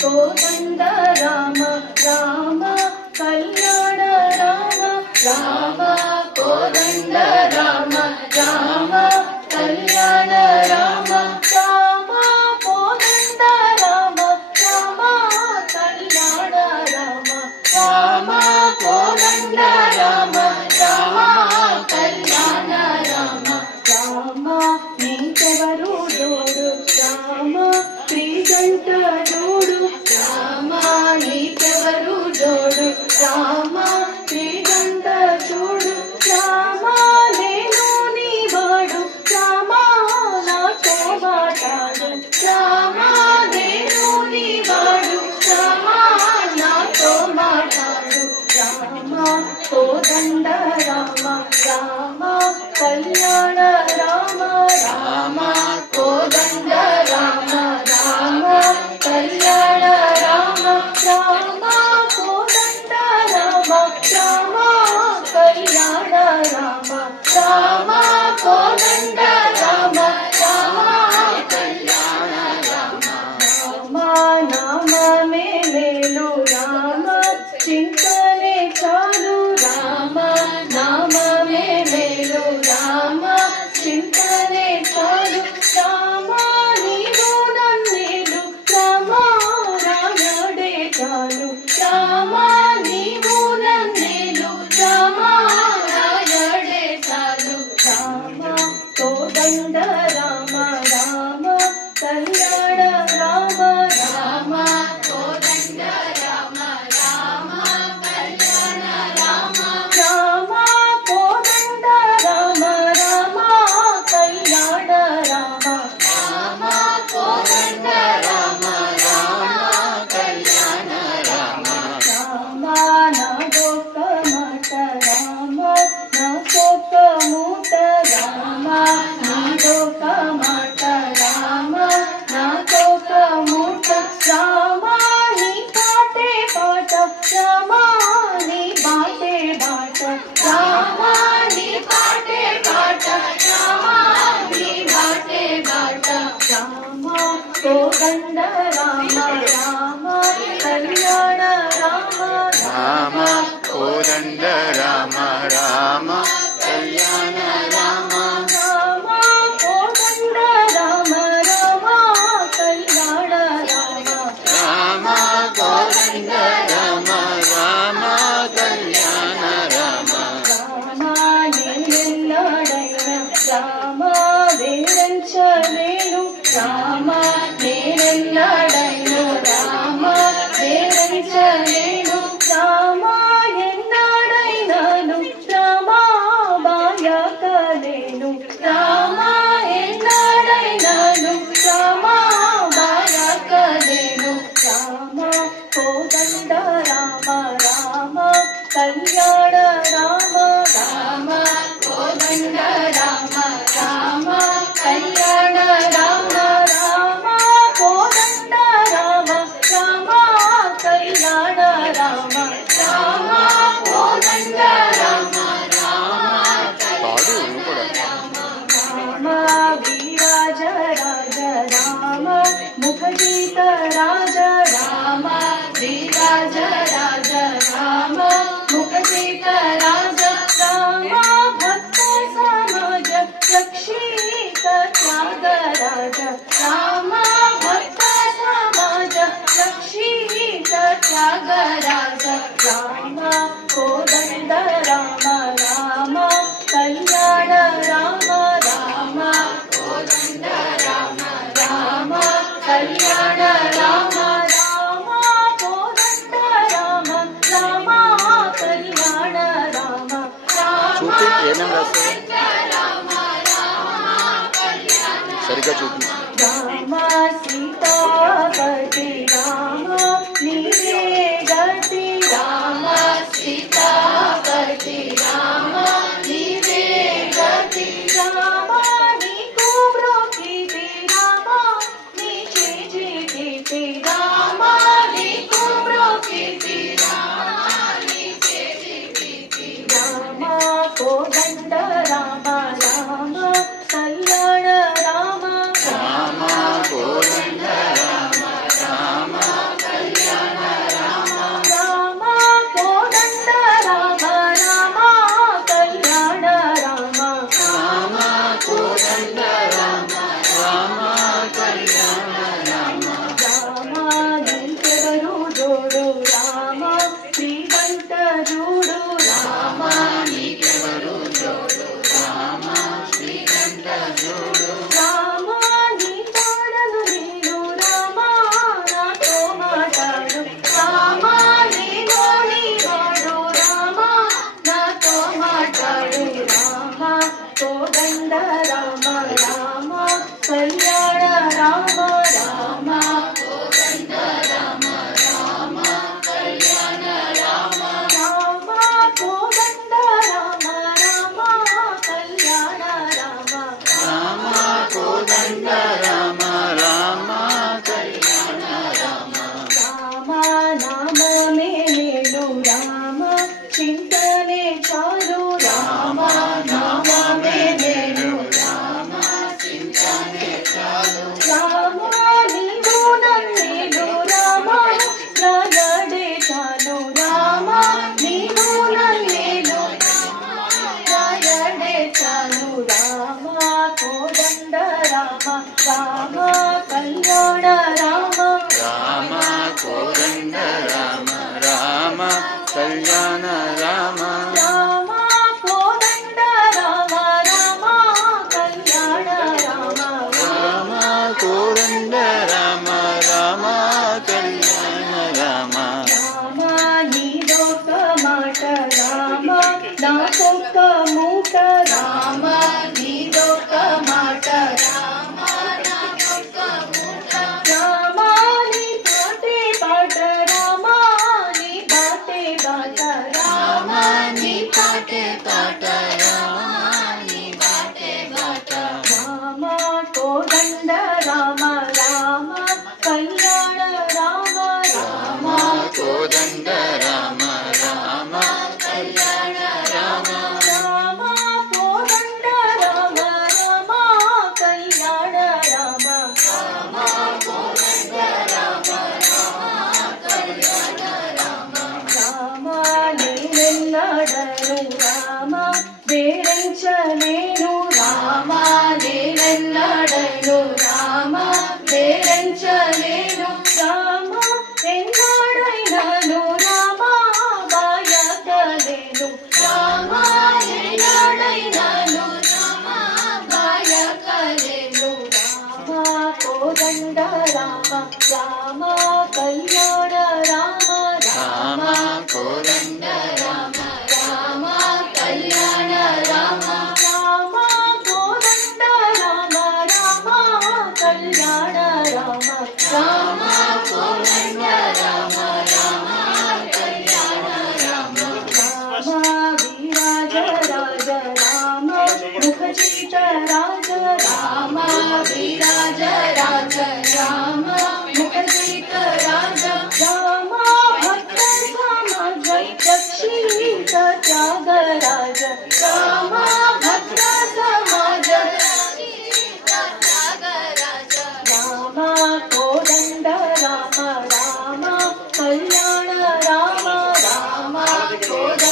కోదండ రామ రామ కళ్యాణ రామ రామ కోదండ రామ రామ కళ్యాణ రామ రామ కోదండ రామ రామ కళ్యాణ రామ రామ కోదండ రామ రామ కళ్యాణ రామ రామ నీకెవరు జోడు రామ శ్రీగంట జోడు రామ నీకెవరు జోడు రామ శ్రీగంట చూడు రామ నేను నీ వాడు రామ నాతో మాట్లాడు రామ నేను నీ వాడు రామ నాతో మాట్లాడు రామ కోదండ రామ రామ కళ్యాణ రామ రామ కోదండ రామ రామ కళ్యాణ రామ రామ కోదండ రామ రామ కళ్యాణ రామ రామ కోదండ రామ రామ కళ్యాణ రామ రామ నామమే మేలు రామ చింతనే చాలు రామ నామమే మేలు రామ చింతనే చాలు రామ నీవు నన్నేలు రామ రాముడే చాలు రామ నీవు నన్నేలు రామ రాయుడే చాలు రామ కోదండ రామ రామ కళ్యాణ రామ రామ కోదండ రామ రామ కళ్యాణ రామ రామ కోదండ రామ రామ కళ్యాణ రామ రామ కోదండ రామ రామ కళ్యాణ రామ రామ నాదొక మాట రామ నాకొక మూట రామ నాదొక మాట రామ నాకొక మూట రామ నీ పాటే పాట రామ నీ బాటే బాట రామ నీ పాటే పాట రామ నీ బాటే బాట రామ కోదండ రామ రామ కళ్యాణ రామ రామ కోదండ రామ రామ కళ్యాణ రామ రామ కోదండ రామ రామ కళ్యాణ రామ రామ కోదండ రామ రామ కళ్యాణ రామ రామ నేనెన్నడైన రామ వేరంచలేను రామ నేనెన్నడైన రామ వేరంచలేను రామ ఎన్నడైనాను రామ బాయకలేను రామ ఎన్నడైనాను రామ బాయకలేను రామ కోదండ రామ రామ కళ్యాణ రామ రామ కోదండ రామ రామ కళ్యాణ రామ రామ కోదండ రామ రామ కళ్యాణ రామ రామ కోదండ రామ రామ పాడు నువ్వు కూడా రామ వీరాజ రాజ రామ ముఖగీత రాజ రామ వీరాజ రాజ రామ ముఖగీత రాజ రామ భక్త సమాజ రక్షిత త్యాగరాజ రామ భక్త సమాజ రక్షిత త్యాగరాజ రామ కోదండ రామ రామ కళ్యాణ రామ రామ కోదండ రామ రామ కళ్యాణ రామ రామ కోదండ రామ రామ కళ్యాణ రామ రామ చూపి ఏమేం రాస్తావు సరిగ్గా చూపి రామ సీతాపతి రామ నీవే గతి రామ సీతాపతి రామ నీవే గతి రామ నీకు బ్రోకితి రామ నీ చేజితి రామ నీకు బ్రోకితి రామ నీ చేజితి రామ కోదండ రామ రామ కళ్యాణ రామ కళ్యాణ రామ రామ కోదండ రామ రామ కళ్యాణ రామ రామ కోదండ రామ రామ కళ్యాణ రామ రామ నీదొక మాట రామ నాకొక మూట రామ నీదొక మాట రామ నాకొక మూట రామ నీ పాటే పాట రామ నీ బాటే బాట రామ నీ పాటే పాట రామ నీ బాటే బాట రామ కోదండ రామ రామ కళ్యాణ రామ రామ కోదండ రామ రామ కళ్యాణ రామ రామ కోదండ రామ రామ కళ్యాణ రామ రామ కోదండ రామ రామ కళ్యాణ రామ రామ నేనెన్నడను రామ వేరించలేను రామ నేనెన్నడను రామ వేరించలేను రామ ఎన్నడైనను రామ బాయకలేను రామ ఎన్నడైనను రామ బాయకలేను రామ కోదండ రామ రామ కళ్యాణ రామ రామ కోదండ రామ రామ కళ్యాణ రామ రామ కోదండ రామ రామ కళ్యాణ రామ రామ కోదండ రామ రామ కళ్యాణ రామ రామ విరాజ రాజ రామ ముఖచిత రాజ రామ విరాజ రాజ రామ ముఖచిత రాజ రామ భక్త సమాజ రక్షిత త్యాగరాజ రామ భక్త సమాజ రక్షిత త్యాగరాజ రామ కోదండ రామ రామ కళ్యాణ రామ రామ కోదండ